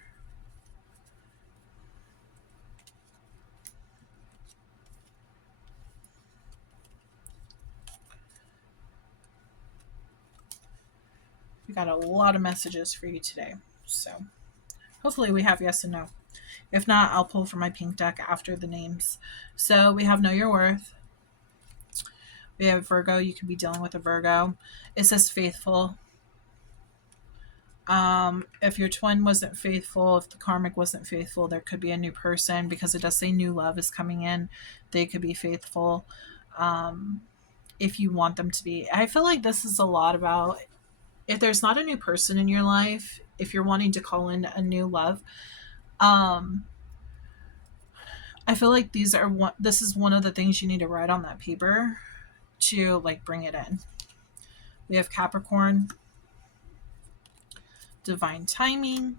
We got a lot of messages for you today. So hopefully we have yes and no. If not, I'll pull from my pink deck after the names. So we have Know Your Worth. We have Virgo. You could be dealing with a Virgo. It says faithful. If your twin wasn't faithful, if the karmic wasn't faithful, there could be a new person, because it does say new love is coming in. They could be faithful. If you want them to be. I feel like this is a lot about if there's not a new person in your life, if you're wanting to call in a new love, I feel like this is one of the things you need to write on that paper to like bring it in. We have Capricorn, divine timing,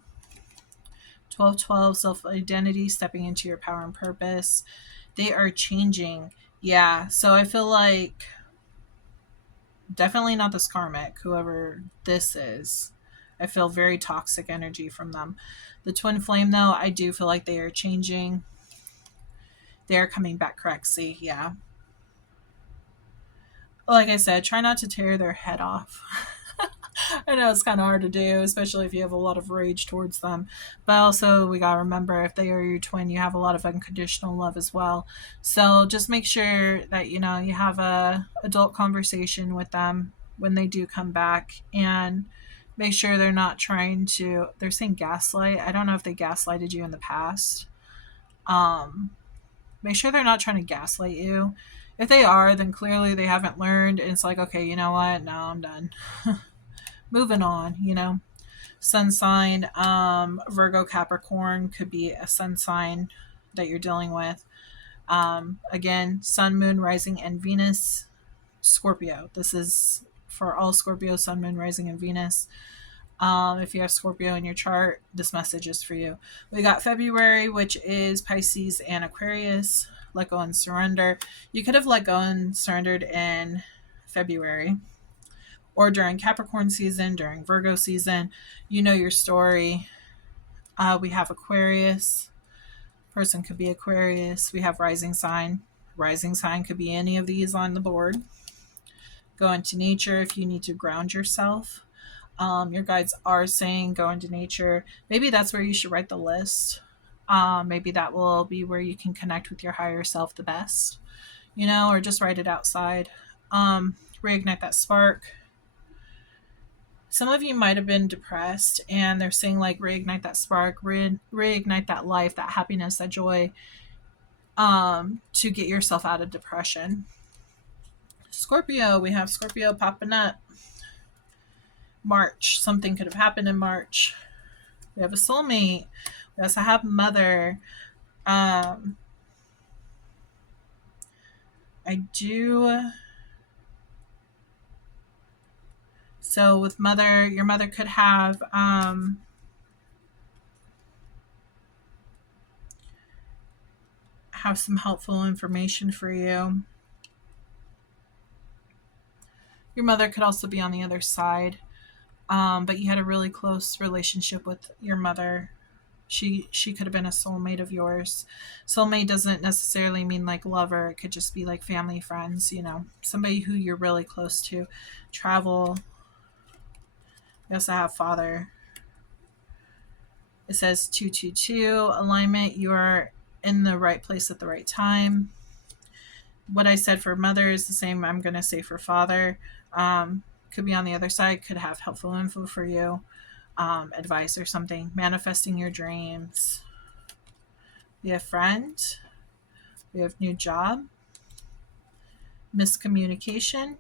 12/12, self-identity, stepping into your power and purpose. They are changing. Yeah, so I feel like definitely not this karmic, whoever this is. I feel very toxic energy from them. The twin flame, though, I do feel like they are changing. They are coming back correctly, yeah. Like I said, try not to tear their head off. I know it's kind of hard to do, especially if you have a lot of rage towards them. But also, we got to remember, if they are your twin, you have a lot of unconditional love as well. So just make sure that, you have a adult conversation with them when they do come back, and make sure they're not trying to, they're saying gaslight. I don't know if they gaslighted you in the past. Make sure they're not trying to gaslight you. If they are, then clearly they haven't learned. And it's like, okay, you know what? No, I'm done. Moving on, you know. Sun sign, Virgo, Capricorn could be a sun sign that you're dealing with. Again, Sun, Moon, Rising, and Venus, Scorpio. This is for all Scorpio, Sun, Moon, Rising, and Venus. If you have Scorpio in your chart, this message is for you. We got February, which is Pisces and Aquarius. Let go and surrender. You could have let go and surrendered in February or during Capricorn season, during Virgo season. You know your story. We have Aquarius. Person could be Aquarius. We have rising sign. Rising sign could be any of these on the board. Go into nature if you need to ground yourself. Your guides are saying go into nature. Maybe that's where you should write the list. Maybe that will be where you can connect with your higher self the best, you know, or just write it outside. Reignite that spark. Some of you might have been depressed, and they're saying like reignite that spark, reignite that life, that happiness, that joy, to get yourself out of depression. Scorpio, we have Scorpio popping up. March, something could have happened in March. We have a soulmate. We also have mother. I do. So with mother, your mother could have some helpful information for you. Your mother could also be on the other side. But you had a really close relationship with your mother. She could have been a soulmate of yours. Soulmate doesn't necessarily mean like lover. It could just be like family, friends, you know, somebody who you're really close to. Travel. We also have father. It says 222 alignment. You are in the right place at the right time. What I said for mother is the same I'm going to say for father. Could be on the other side, could have helpful info for you, advice or something. Manifesting your dreams. We have friend. We have new job. Miscommunication.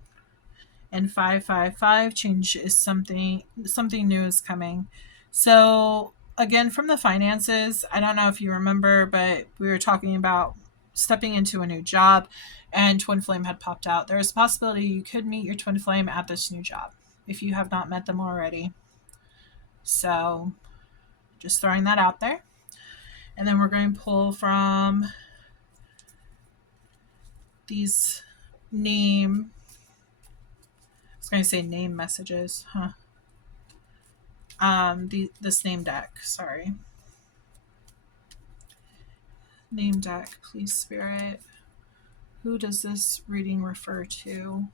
And 555, change is something new is coming. So again, from the finances, I don't know if you remember, but we were talking about stepping into a new job, and twin flame had popped out. There is a possibility you could meet your twin flame at this new job if you have not met them already. So just throwing that out there. And then we're going to pull from these name, I was going to say name messages, this name deck, sorry. Name deck, please, Spirit. Who does this reading refer to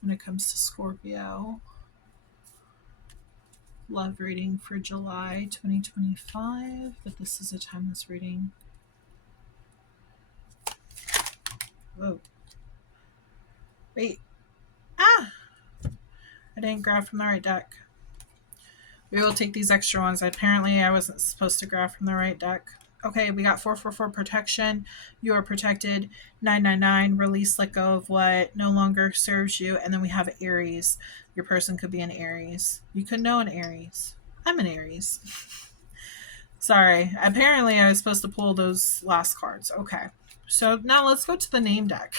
when it comes to Scorpio? Love reading for July 2025, but this is a timeless reading. Whoa. Wait. I didn't grab from the right deck. We will take these extra ones. Apparently, I wasn't supposed to grab from the right deck. Okay, we got 444 protection. You are protected. 999 release, let go of what no longer serves you. And then we have Aries. Your person could be an Aries. You could know an Aries. I'm an Aries. Sorry. Apparently, I was supposed to pull those last cards. Okay. So now let's go to the name deck.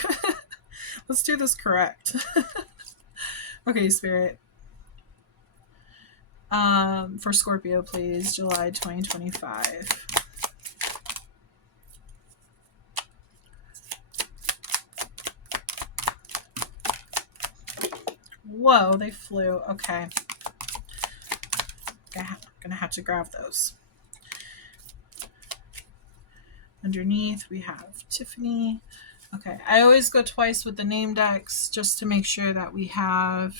Let's do this correct. Okay, Spirit. For Scorpio, please. July 2025. Whoa, they flew. Okay. Gonna have to grab those. Underneath, we have Tiffany. Okay, I always go twice with the name decks just to make sure that we have...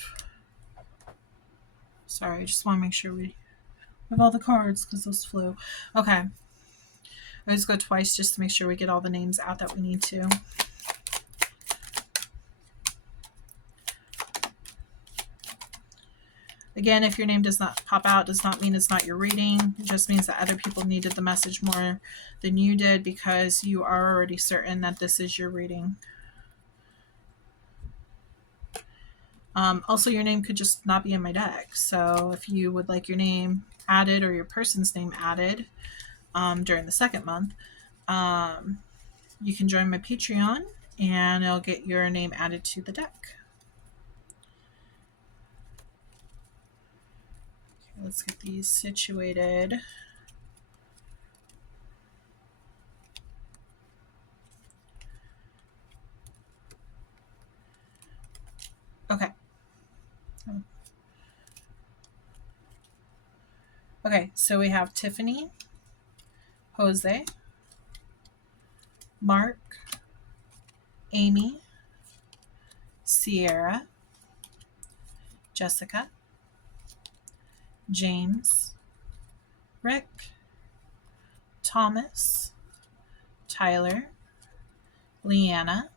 Sorry, I just want to make sure we have all the cards because those flew. Okay. I always go twice just to make sure we get all the names out that we need to. Again, if your name does not pop out, does not mean it's not your reading. It just means that other people needed the message more than you did because you are already certain that this is your reading. Also, your name could just not be in my deck. So if you would like your name added or your person's name added during the second month, you can join my Patreon and it'll get your name added to the deck. Okay, let's get these situated. Okay. Okay, so we have Tiffany, Jose, Mark, Amy, Sierra, Jessica, James, Rick, Thomas, Tyler, Leanna,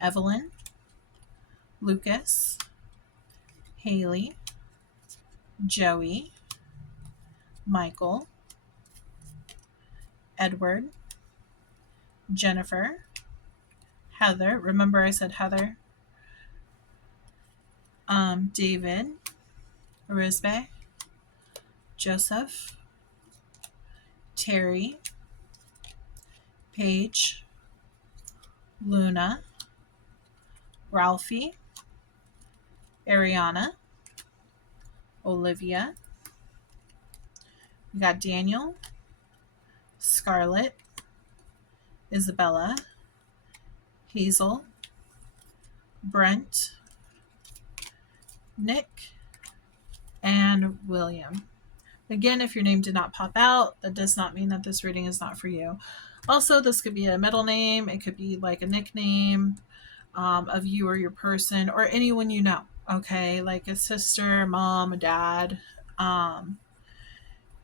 Evelyn, Lucas, Haley, Joey, Michael, Edward, Jennifer, Heather. Remember I said Heather. David, Risbe, Joseph, Terry, Paige, Luna, Ralphie, Ariana, Olivia. We got Daniel, Scarlett, Isabella, Hazel, Brent, Nick, and William. Again, if your name did not pop out, that does not mean that this reading is not for you. Also, this could be a middle name. It could be like a nickname of you or your person or anyone you know. Okay, like a sister, mom, a dad.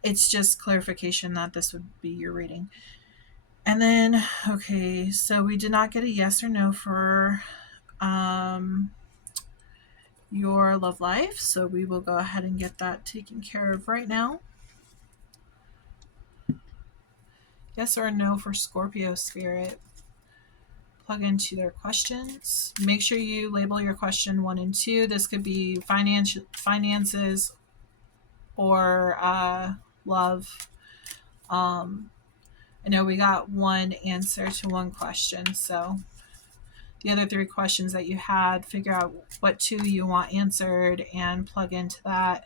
It's just clarification that this would be your reading. And then, okay, so we did not get a yes or no for your love life. So we will go ahead and get that taken care of right now. Yes or no for Scorpio Spirit. Plug into their questions. Make sure you label your question 1 and 2. This could be finances or love. I know we got 1 answer to 1 question, so the other 3 questions that you had, figure out what 2 you want answered and plug into that.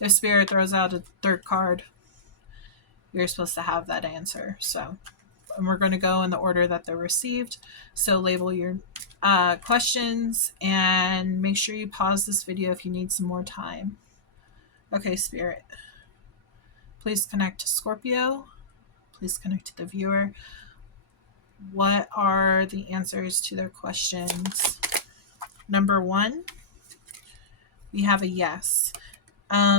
If Spirit throws out a 3rd card, you're supposed to have that answer. So, and we're going to go in the order that they're received. So label your questions and make sure you pause this video if you need some more time. Okay, Spirit. Please connect to Scorpio. Please connect to the viewer. What are the answers to their questions? Number 1, we have a yes.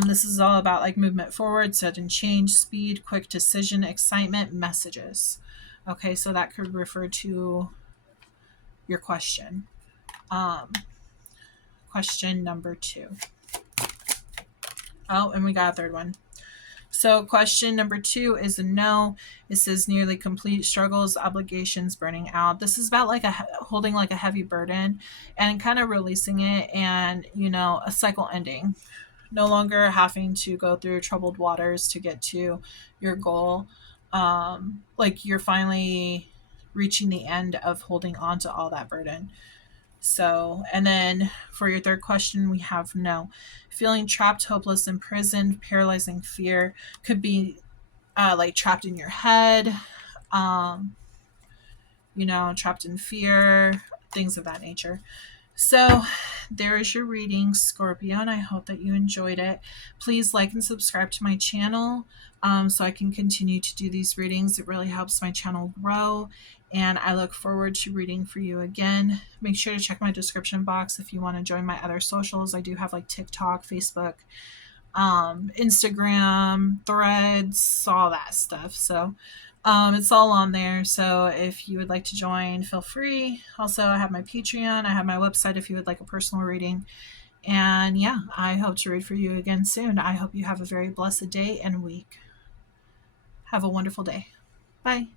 This is all about like movement forward, sudden change, speed, quick decision, excitement, messages. Okay, so that could refer to your question. Question number 2. Oh, and we got a 3rd one. So question number 2 is a no. It says nearly complete struggles, obligations, burning out. This is about like holding like a heavy burden and kind of releasing it and, you know, a cycle ending. No longer having to go through troubled waters to get to your goal. Like you're finally reaching the end of holding on to all that burden. So, and then for your 3rd question, we have no. Feeling trapped, hopeless, imprisoned, paralyzing fear. Could be like trapped in your head, you know, trapped in fear, things of that nature. So there is your reading, Scorpio, and I hope that you enjoyed it. Please like and subscribe to my channel so I can continue to do these readings. It really helps my channel grow, and I look forward to reading for you again. Make sure to check my description box if you want to join my other socials. I do have like TikTok, Facebook, Instagram, Threads, all that stuff. So it's all on there. So if you would like to join, feel free. Also, I have my Patreon. I have my website if you would like a personal reading. And yeah, I hope to read for you again soon. I hope you have a very blessed day and week. Have a wonderful day. Bye.